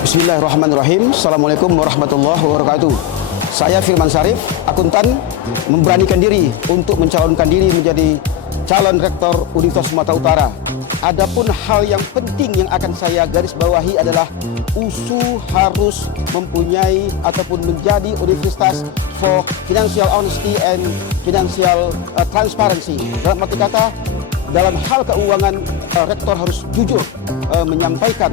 Bismillahirrahmanirrahim. Assalamualaikum warahmatullahi wabarakatuh. Saya Firman Sarif, akuntan, memberanikan diri untuk mencalonkan diri menjadi calon rektor Universitas Sumatera Utara. Adapun hal yang penting yang akan saya garis bawahi adalah USU harus mempunyai ataupun menjadi universitas for financial honesty and financial transparency. Dalam arti kata, dalam hal keuangan, rektor harus jujur menyampaikan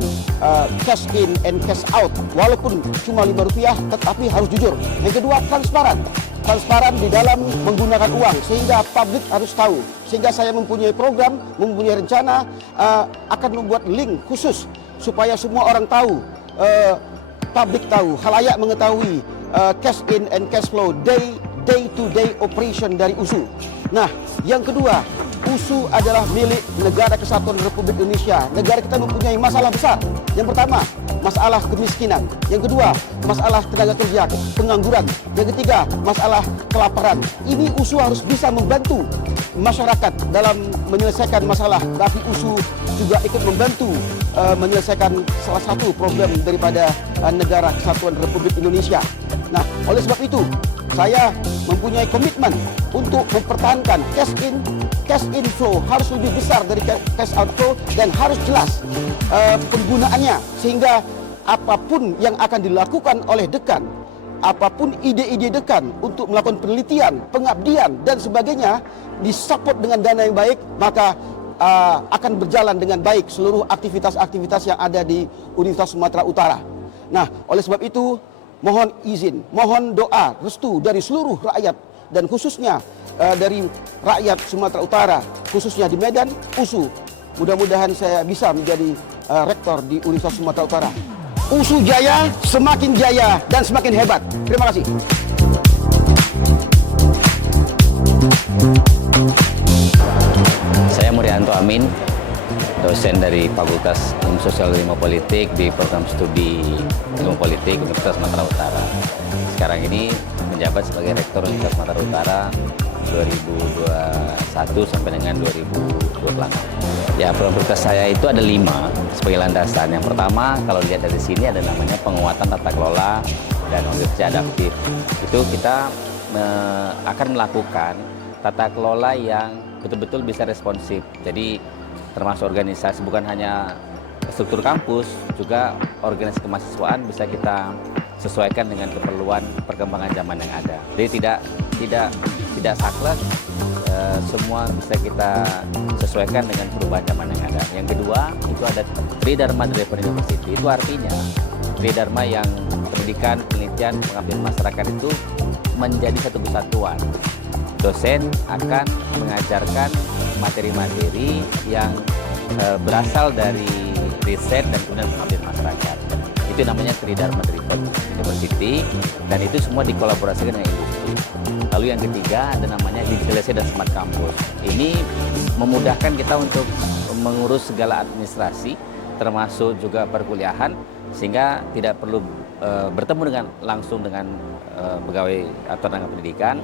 cash in and cash out, walaupun cuma Rp5, tetapi harus jujur. Yang kedua, transparan di dalam menggunakan uang, sehingga publik harus tahu. Sehingga saya mempunyai program, mempunyai rencana akan membuat link khusus supaya semua orang tahu, publik tahu, khalayak mengetahui cash in and cash flow, day to day operation dari USU. Nah, yang kedua, USU adalah milik Negara Kesatuan Republik Indonesia. Negara kita mempunyai masalah besar. Yang pertama, masalah kemiskinan. Yang kedua, masalah tenaga kerja, pengangguran. Yang ketiga, masalah kelaparan. Ini USU harus bisa membantu masyarakat dalam menyelesaikan masalah. Tapi USU juga ikut membantu menyelesaikan salah satu problem daripada Negara Kesatuan Republik Indonesia. Nah, oleh sebab itu, saya mempunyai komitmen untuk mempertahankan cash inflow harus lebih besar dari cash outflow, dan harus jelas penggunaannya, sehingga apapun yang akan dilakukan oleh dekan, apapun ide-ide dekan untuk melakukan penelitian, pengabdian dan sebagainya, disupport dengan dana yang baik, maka akan berjalan dengan baik seluruh aktivitas-aktivitas yang ada di Universitas Sumatera Utara. Nah, oleh sebab itu, mohon izin, mohon doa, restu dari seluruh rakyat, dan khususnya dari rakyat Sumatera Utara, khususnya di Medan, USU. Mudah-mudahan saya bisa menjadi rektor di Universitas Sumatera Utara. USU jaya, semakin jaya, dan semakin hebat. Terima kasih. Saya Murianto Amin, dosen dari Fakultas Ilmu Sosial dan Ilmu Politik di program studi Ilmu Politik Universitas Sumatera Utara. Sekarang ini menjabat sebagai rektor Universitas Sumatera Utara 2021 sampai dengan 2028. Ya, prioritas saya itu ada 5 sebagai landasan. Yang pertama, kalau dilihat dari sini ada namanya penguatan tata kelola dan organisasi adaptif. Itu kita akan melakukan tata kelola yang betul-betul bisa responsif. Jadi termasuk organisasi, bukan hanya struktur kampus, juga organisasi kemahasiswaan bisa kita sesuaikan dengan keperluan perkembangan zaman yang ada. Jadi tidak saklek, semua bisa kita sesuaikan dengan perubahan zaman yang ada. Yang kedua, itu ada Tridharma Driven University. Itu artinya Tridharma yang pendidikan, penelitian, pengabdian masyarakat itu menjadi satu kesatuan. Dosen akan mengajarkan materi-materi yang berasal dari riset dan kemudian pengabdian masyarakat. Itu namanya Tridharma Driven University, dan itu semua dikolaborasikan dengan industri. Lalu yang ketiga ada namanya Digitalisasi dan Smart Campus. Ini memudahkan kita untuk mengurus segala administrasi, termasuk juga perkuliahan, sehingga tidak perlu bertemu langsung dengan pegawai atau tenaga pendidikan,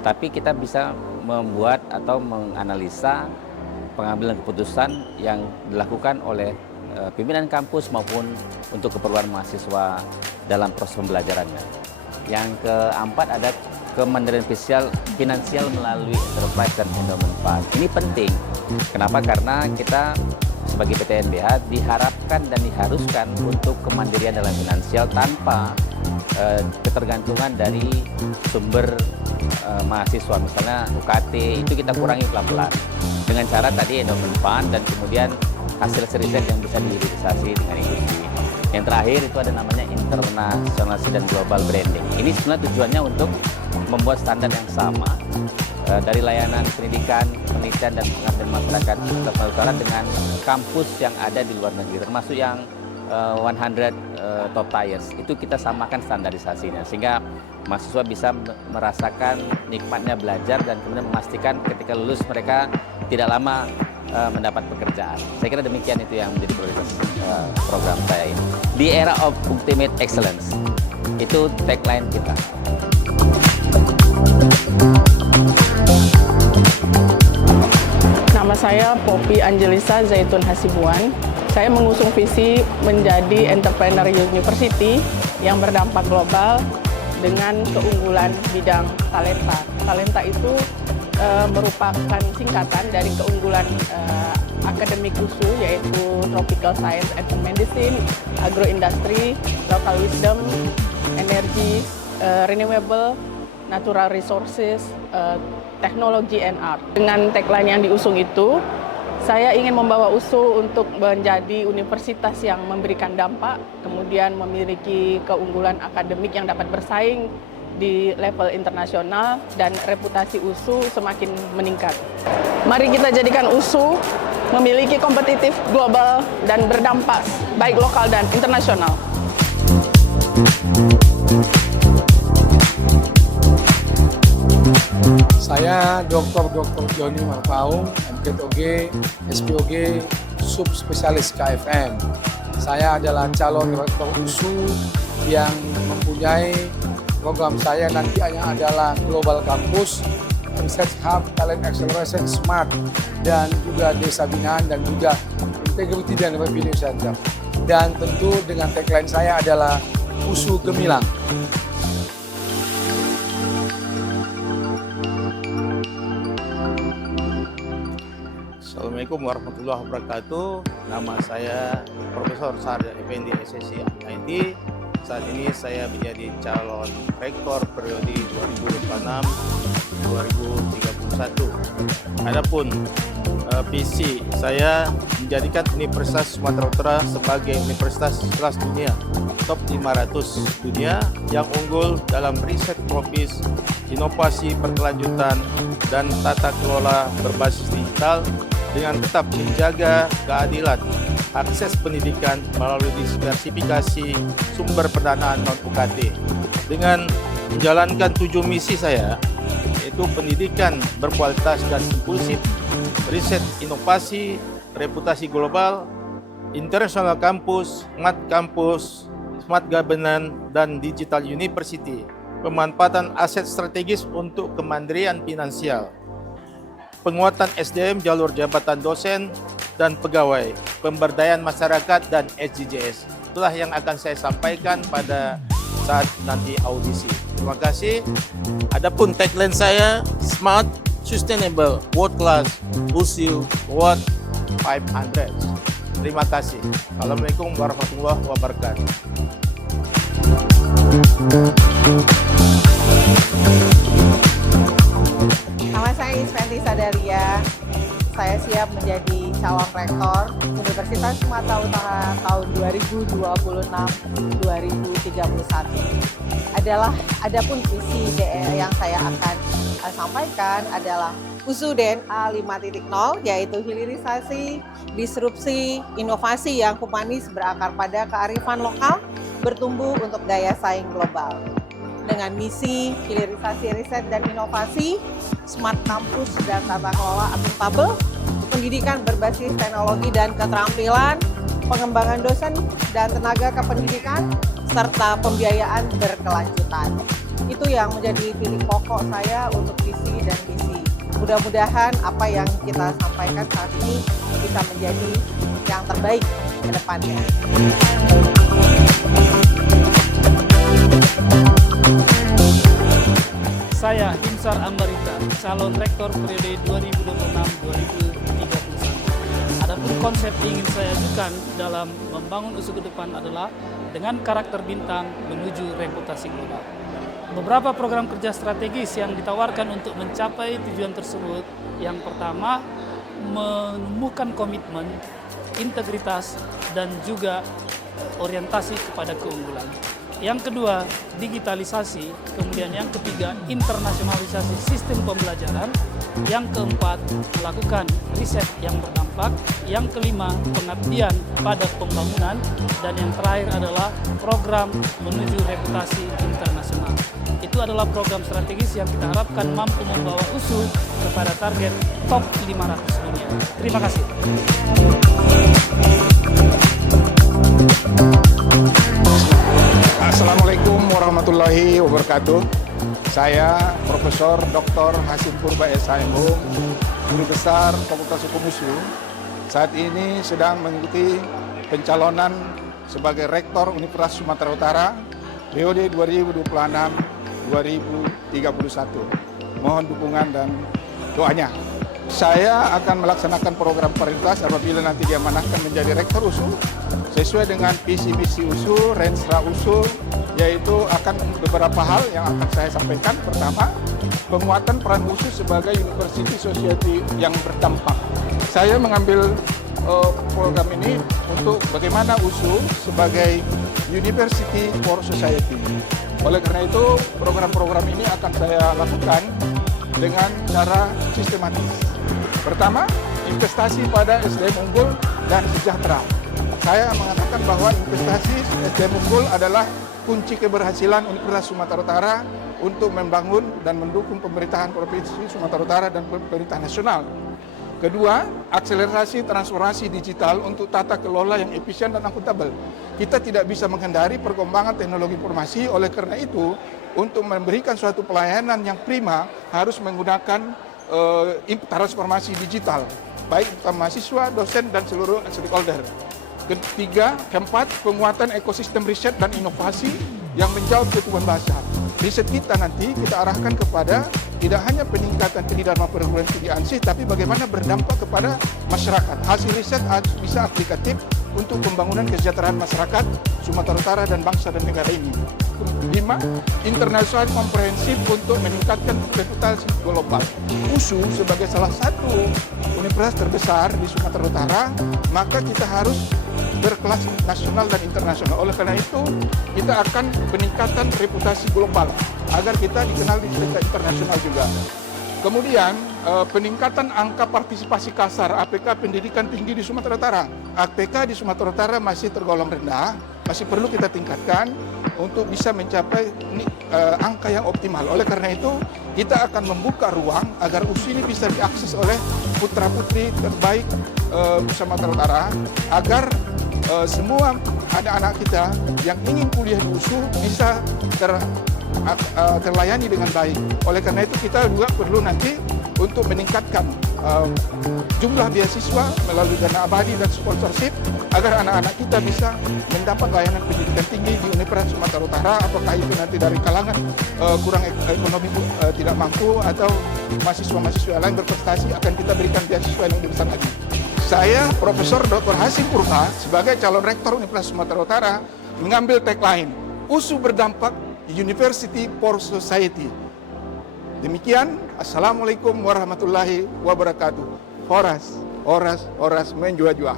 tapi kita bisa membuat atau menganalisa pengambilan keputusan yang dilakukan oleh pimpinan kampus maupun untuk keperluan mahasiswa dalam proses pembelajarannya. Yang keempat ada kemandirian finansial melalui enterprise dan endowment fund. Ini penting. Kenapa? Karena kita sebagai PTNBH diharapkan dan diharuskan untuk kemandirian dalam finansial tanpa ketergantungan dari sumber mahasiswa. Misalnya UKT itu kita kurangi pelan-pelan dengan cara tadi endowment fund, dan kemudian hasil riset yang bisa dihilirisasi dengan industri. Yang terakhir itu ada namanya internasionalisasi dan global branding. Ini sebenarnya tujuannya untuk membuat standar yang sama dari layanan pendidikan, penelitian dan pengabdian masyarakat Sumatera Utara dengan kampus yang ada di luar negeri, termasuk yang 100 top tiers. Itu kita samakan standarisasinya, sehingga mahasiswa bisa merasakan nikmatnya belajar dan kemudian memastikan ketika lulus mereka tidak lama mendapat pekerjaan. Saya kira demikian itu yang menjadi prioritas program saya ini. The era of ultimate excellence, itu tagline kita. Nama Nama saya Poppy Angelisa Zaitun Hasibuan. Saya mengusung visi menjadi entrepreneur university yang berdampak global dengan keunggulan bidang talenta. Talenta itu merupakan singkatan dari keunggulan akademik USU, yaitu Tropical Science and Medicine, Agroindustry, Local Wisdom, Energy, Renewable, Natural Resources, Teknologi and Art. Dengan tagline yang diusung itu, saya ingin membawa USU untuk menjadi universitas yang memberikan dampak, kemudian memiliki keunggulan akademik yang dapat bersaing di level internasional, dan reputasi USU semakin meningkat. Mari kita jadikan USU memiliki kompetitif global dan berdampak baik lokal dan internasional. Saya Dr. Joni Marpaung, MKTOG, SPOG, subspesialis KFM. Saya adalah calon rektor USU yang mempunyai program saya nantinya adalah Global Campus, Research Hub, Talent Acceleration, Smart, dan juga Desa Binaan, dan juga Integrity dan Revenue Center. Dan tentu dengan tagline saya adalah USU Gemilang. Assalamualaikum warahmatullahi wabarakatuh. Nama saya Profesor Sarja Effendi SSC IT. Saat ini saya menjadi calon rektor periode 2026-2031. Adapun visi saya menjadikan Universitas Sumatera Utara sebagai universitas kelas dunia, top 500 dunia yang unggul dalam riset tropis, inovasi berkelanjutan, dan tata kelola berbasis digital, dengan tetap menjaga keadilan akses pendidikan melalui diversifikasi sumber pendanaan non-UKT. Dengan menjalankan 7 misi saya, yaitu pendidikan berkualitas dan inklusif, riset inovasi, reputasi global, international campus, smart governance, dan digital university, pemanfaatan aset strategis untuk kemandirian finansial, penguatan SDM jalur jabatan dosen dan pegawai, pemberdayaan masyarakat, dan SDGs. Itulah yang akan saya sampaikan pada saat nanti audisi. Terima kasih. Adapun tagline saya, Smart, Sustainable, World Class, USU, World 500. Terima kasih. Assalamualaikum warahmatullahi wabarakatuh. Nama saya Isfenti Sadaria. Saya siap menjadi calon rektor Universitas Sumatera Utara tahun 2026-2031. Adapun visi yang saya akan sampaikan adalah USU DNA 5.0, yaitu hilirisasi, disrupsi, inovasi yang humanis berakar pada kearifan lokal, bertumbuh untuk daya saing global. Dengan misi hilirisasi riset dan inovasi, smart kampus dan tata kelola akuntabel, pendidikan berbasis teknologi dan keterampilan, pengembangan dosen dan tenaga kependidikan, serta pembiayaan berkelanjutan. Itu yang menjadi titik pokok saya untuk visi dan misi. Mudah-mudahan apa yang kita sampaikan saat ini bisa menjadi yang terbaik ke depannya. Saya Imsar Ambarita, calon rektor periode 2026-2031. Adapun konsep ingin saya ajukan dalam membangun USU ke depan adalah dengan karakter bintang menuju reputasi global. Beberapa program kerja strategis yang ditawarkan untuk mencapai tujuan tersebut. Yang pertama, menemukan komitmen, integritas, dan juga orientasi kepada keunggulan. Yang kedua, digitalisasi. Kemudian yang ketiga, internasionalisasi sistem pembelajaran. Yang keempat, melakukan riset yang berdampak. Yang kelima, pengabdian pada pembangunan. Dan yang terakhir adalah program menuju reputasi internasional. Itu adalah program strategis yang kita harapkan mampu membawa USU kepada target top 500 dunia. Terima kasih. Assalamualaikum warahmatullahi wabarakatuh. Saya Profesor Dr. Hasim Purba SHM, Guru Besar Fakultas Hukum USU, saat ini sedang mengikuti pencalonan sebagai Rektor Universitas Sumatera Utara periode 2026-2031. Mohon dukungan dan doanya. Saya akan melaksanakan program prioritas apabila nanti diamanahkan menjadi Rektor USU sesuai dengan visi misi USU, Renstra USU, yaitu akan beberapa hal yang akan saya sampaikan. Pertama, penguatan peran USU sebagai University Society yang berdampak. Saya mengambil program ini untuk bagaimana USU sebagai University for Society. Oleh karena itu, program-program ini akan saya lakukan dengan cara sistematis. Pertama, investasi pada SDM unggul dan sejahtera. Saya mengatakan bahwa investasi SDM unggul adalah kunci keberhasilan Universitas Sumatera Utara untuk membangun dan mendukung pemerintahan Provinsi Sumatera Utara dan pemerintah nasional. Kedua, akselerasi transformasi digital untuk tata kelola yang efisien dan akuntabel. Kita tidak bisa menghindari perkembangan teknologi informasi, oleh karena itu, untuk memberikan suatu pelayanan yang prima harus menggunakan transformasi digital, baik mahasiswa, dosen, dan seluruh stakeholder. Ketiga, keempat, penguatan ekosistem riset dan inovasi yang menjawab kebutuhan bangsa. Riset kita nanti kita arahkan kepada tidak hanya peningkatan tridharma perguruan tinggi ANSIS, tapi bagaimana berdampak kepada masyarakat. Hasil riset harus bisa aplikatif untuk pembangunan kesejahteraan masyarakat Sumatera Utara dan bangsa dan negara ini. 5. Internasional komprehensif untuk meningkatkan reputasi global. USU sebagai salah satu universitas terbesar di Sumatera Utara, maka kita harus berkelas nasional dan internasional. Oleh karena itu, kita akan peningkatan reputasi global agar kita dikenal di tingkat internasional juga. Kemudian, peningkatan angka partisipasi kasar APK pendidikan tinggi di Sumatera Utara. APK di Sumatera Utara masih tergolong rendah, masih perlu kita tingkatkan untuk bisa mencapai angka yang optimal. Oleh karena itu, kita akan membuka ruang agar USU ini bisa diakses oleh putra-putri terbaik Sumatera Utara, agar semua anak-anak kita yang ingin kuliah di USU bisa terlayani dengan baik. Oleh karena itu, kita juga perlu nanti untuk meningkatkan jumlah beasiswa melalui dana abadi dan sponsorship agar anak-anak kita bisa mendapat layanan pendidikan tinggi di Universitas Sumatera Utara, apakah itu nanti dari kalangan kurang ekonomi tidak mampu atau mahasiswa-mahasiswa lain berprestasi, akan kita berikan beasiswa yang lebih besar lagi. Saya, Profesor Dr. Hasim Purba, sebagai calon rektor Universitas Sumatera Utara, mengambil tagline USU berdampak, University for Society. Demikian, Assalamualaikum warahmatullahi wabarakatuh. Horas menjua-jua.